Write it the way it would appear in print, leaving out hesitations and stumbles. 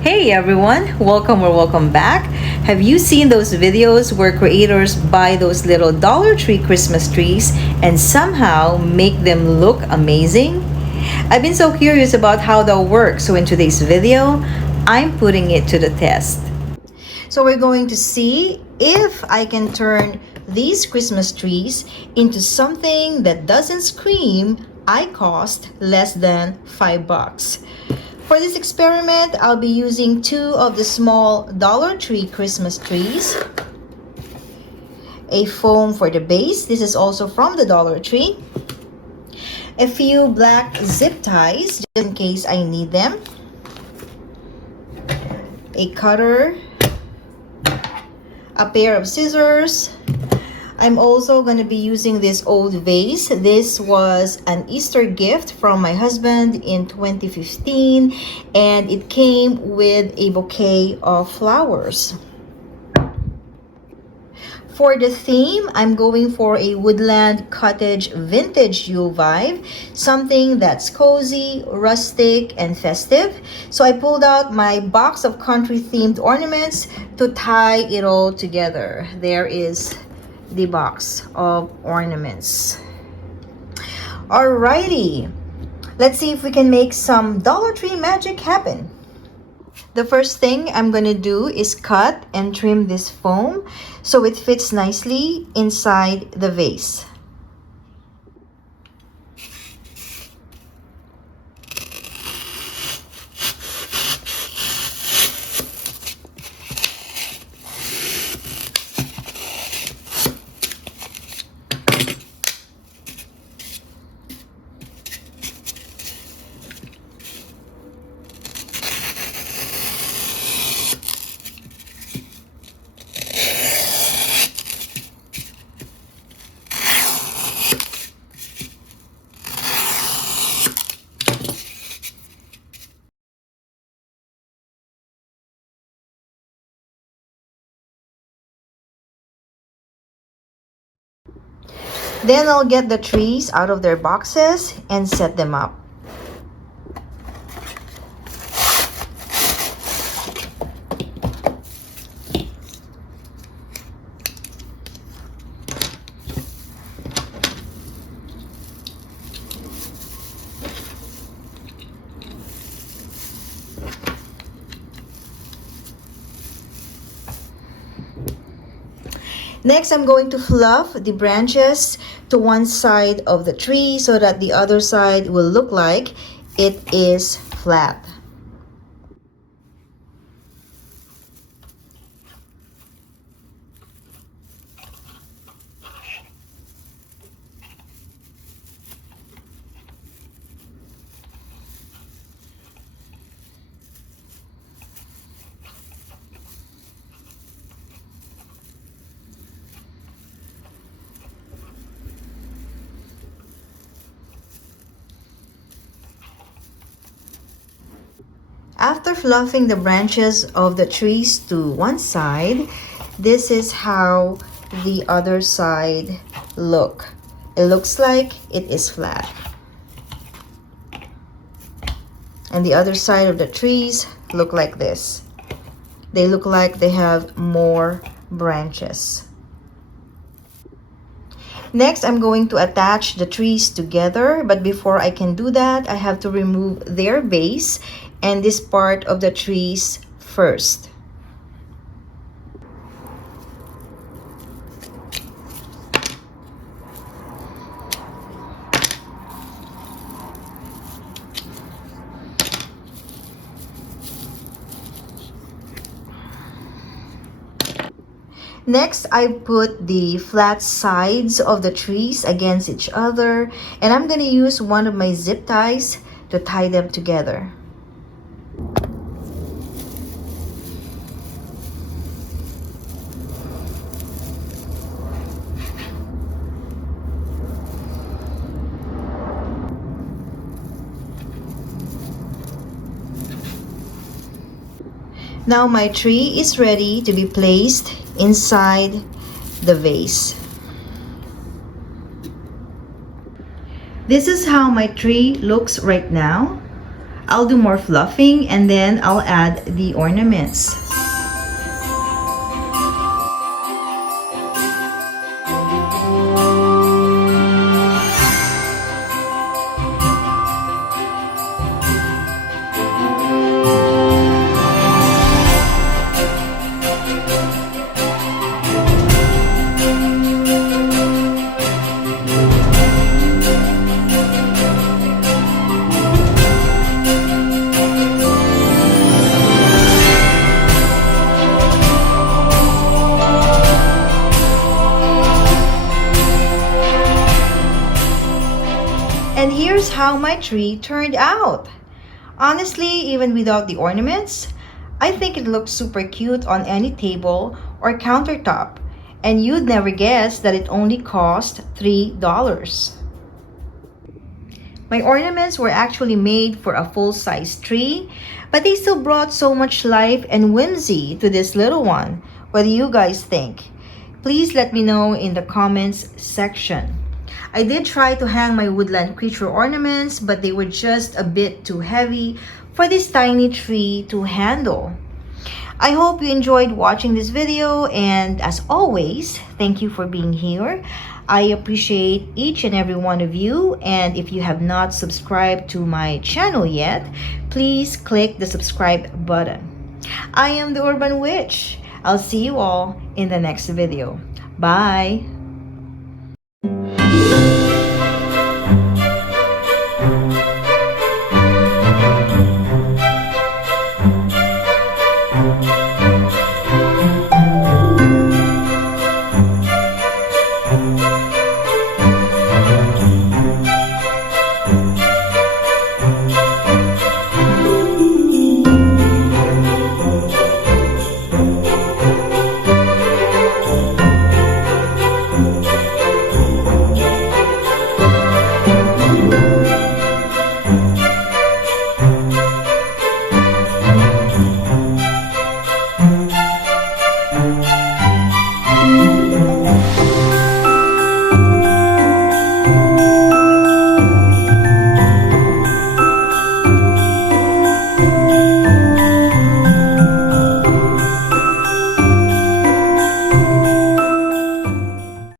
Hey everyone, welcome or welcome back. Have you seen those videos where creators buy those little Dollar Tree Christmas trees and somehow make them look amazing? I've been so curious about how that works, so in today's video, I'm putting it to the test. So we're going to see if I can turn these Christmas trees into something that doesn't scream I cost less than $5. For this experiment, I'll be using two of the small Dollar Tree Christmas trees, a foam for the base, this is also from the Dollar Tree, a few black zip ties just in case I need them, a cutter, a pair of scissors. I'm also going to be using this old vase. This was an Easter gift from my husband in 2015, and it came with a bouquet of flowers. For the theme, I'm going for a woodland cottage vintage Yule vibe, something that's cozy, rustic, and festive. So I pulled out my box of country themed ornaments to tie it all together. There is the box of ornaments. Alrighty, let's see if we can make some Dollar Tree magic happen. The first thing I'm gonna do is cut and trim this foam so it fits nicely inside the vase. Then I'll get the trees out of their boxes and set them up. Next, I'm going to fluff the branches to one side of the tree so that the other side will look like it is flat. After fluffing the branches of the trees to one side, this is how the other side look. It looks like it is flat. And the other side of the trees look like this. They look like they have more branches. Next, I'm going to attach the trees together, but before I can do that, I have to remove their base and this part of the trees first. Next, I put the flat sides of the trees against each other, and I'm going to use one of my zip ties to tie them together. Now my tree is ready to be placed inside the vase. This is how my tree looks right now. I'll do more fluffing and then I'll add the ornaments. And here's how my tree turned out. Honestly, even without the ornaments, I think it looks super cute on any table or countertop, and you'd never guess that it only cost $3. My ornaments were actually made for a full-size tree, but they still brought so much life and whimsy to this little one. What do you guys think? Please let me know in the comments section. I did try to hang my woodland creature ornaments, but they were just a bit too heavy for this tiny tree to handle. I hope you enjoyed watching this video, and as always, thank you for being here. I appreciate each and every one of you, and if you have not subscribed to my channel yet, please click the subscribe button. I am the Urban Witch. I'll see you all in the next video. Bye!